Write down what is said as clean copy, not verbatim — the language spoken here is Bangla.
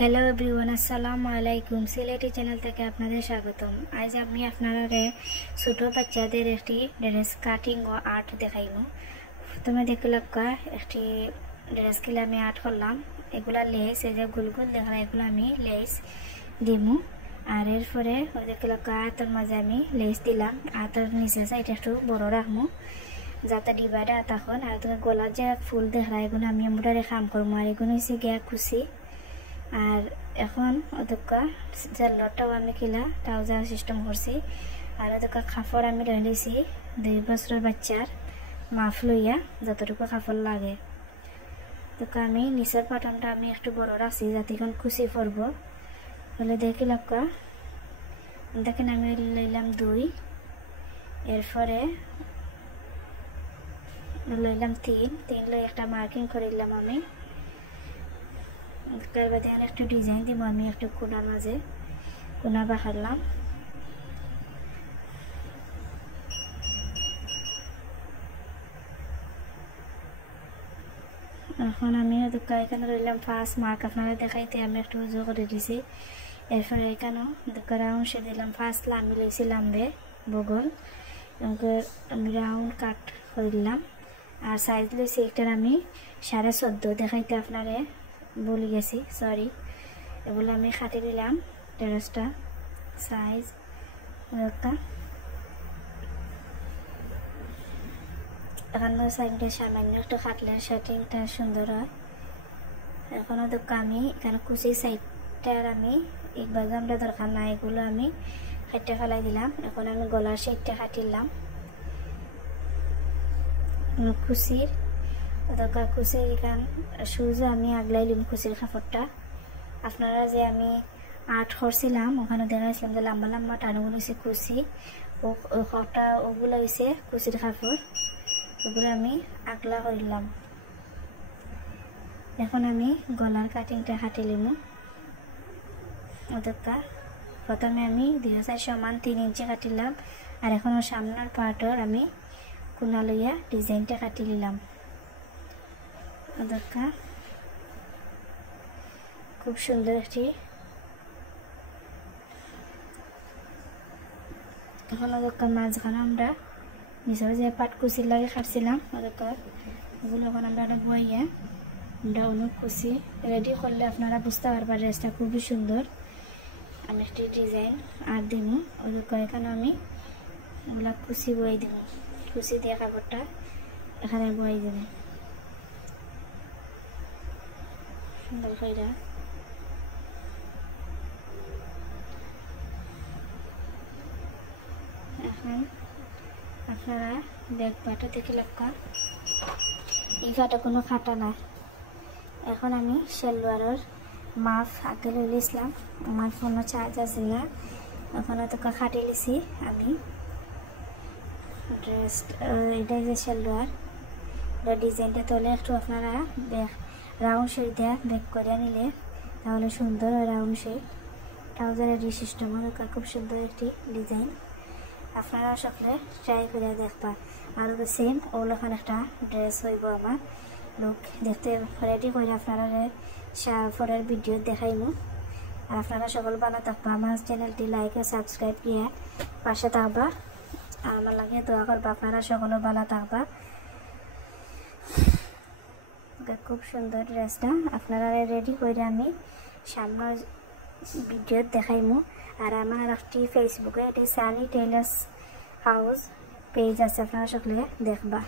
হ্যালো এভরিওয়ান, আসসালামু আলাইকুম। সিলেটি চ্যানেল থেকে আপনাদের স্বাগতম। আজ আমি আপনারা ছোট বাচ্চাদের একটি ড্রেস কাটিং ও আর্ট দেখাইব। প্রথমে দেখলাম একটি ড্রেস কিলে আমি আর্ট করলাম। এগুলা লেস, এই যে গোল গোল দেখা এগুলো আমি লেস দিমু। আর এরপরে ওই দেখলাম আতর মাঝে আমি লেস দিলাম। আতর নিচে সাইডে একটু বড় রাখবো যাতে ডিভাইডে তখন। আর গলার যে ফুল দেখা এগুলো আমি মোটারে কাম করবো। আর এগুলো হচ্ছে গিয়া খুশি। আর এখন ওদকা জাল্লাটাও আমি কিলা ট্রাউজার সিস্টেম করছি। আর ওদকা কাপড় আমি লই লইছি 2 বছরের বাচ্চার মাফ লইয়া যতটুকু কাপড় লাগে। তোকে আমি নিচের পাটনটা আমি একটু বড় রাখছি যাতে এখন খুশি পরব। বলে দেখিলাম দেখেন আমি লইলাম 2, এরপরে লইলাম 3 লই একটা মার্কিং করিলাম আমি। বাদে একটু ডিজাইন দিব আমি একটু কোনার মাঝে কোনা বাঁকালাম। এখন আমি এখানে রইলাম ফার্স্ট মার্ক আপনারা দেখাইতে আমি একটু উজু করে দিছি। এরপরে এখানেও রাউন্ড সে দিলাম। ফার্স্ট আমি লইছিলাম বগল আমি রাউন্ড কাট করলাম। আর সাইজ লইছি একটার আমি 14.5 দেখাইতে আপনারে বলে গেছি, সরি। এগুলো আমি খাটি দিলাম ড্রেসটা সাইজ এখানে সাইডে সামান্য একটু খাটলে সেটিংটা সুন্দর হয়। এখনও আমি এখানে কুচি সাইডটার আমি একবার আমরা দরকার না, এগুলো আমি খাটতে ফেলাই দিলাম। এখন আমি গলার সাইডটা খাটিলাম কুচির কুচির এখান সুজও আমি আগলাই লিম কুচির কাপড়টা। আপনারা যে আমি আর্ট করছিলাম ওখানে দেখাইছিলাম যে লম্বা লম্বা টানুগুলো হয়েছে কুচি, ওটা ওগুলো হয়েছে কুচির কাপড়, ওগুলো আমি আগলা করলাম। এখন আমি গলার কাটিংটা কাটি লিমু। ওদেরটা প্রথমে আমি 2 সমান 3 ইঞ্চি কাটিলাম। আর এখন সামনের পার্টর আমি কোনা লইয়া ডিজাইনটা কাটি নিলাম। ওদেরটা খুব সুন্দর একটি। এখন ওদেরটা মাঝখানে আমরা নিচের যে পাট কুচির লাগে কাটছিলাম ওদেরটা ওগুলো এখন আমরা বইয়া আমরা অনেক কুচি রেডি করলে আপনারা বুঝতে পারবেন ড্রেসটা খুবই সুন্দর। আমি একটি ডিজাইন আর দিব ওদেরটা এখানে আমি ওগুলা কুচি বই দিব। কুচি দিয়ে কাপড়টা এখানে বই দেব সুন্দর করে। এখন আপনারা ব্যাকপাটা দেখে লক্ষ্য এই ফাটা কোনো খাটা নাই। এখন আমি সেলোয়ারের মাপ আগে লই লিছিলাম, আমার ফোনও চার্জ আছে না। এখন তো খাটি লিছি আমি ড্রেস। এটা যে সেলোয়ার ডিজাইনটা তোলে একটু আপনারা রাউন্ড শেপ দেওয়া ব্যাক করে নিলে তাহলে সুন্দর হয় রাউন্ড শেপ। ট্রাউজারের সিস্টেম খুব সুন্দর একটি ডিজাইন, আপনারা সকলে ট্রাই করে দেখবা। আর সেম ওগুলোখান একটা ড্রেস হইব আমার লোক দেখতে রেডি করে আপনারা পরের ভিডিও দেখাইমু। আর আপনারা সকল ভালো থাকবা। আমার চ্যানেলটি লাইক ও সাবস্ক্রাইব দিয়ে পাশে থাকবা। আর আমার লাগে দোয়া করবা, আপনারা সকলে ভালো থাকবা। খুব সুন্দর ড্রেসটা আপনারা রেডি করে আমি সামনের ভিডিও দেখাইমু। আর আমার একটি ফেসবুকে এটি সানি টেইলার্স হাউস পেজ আছে, আপনারা সকলে দেখবা।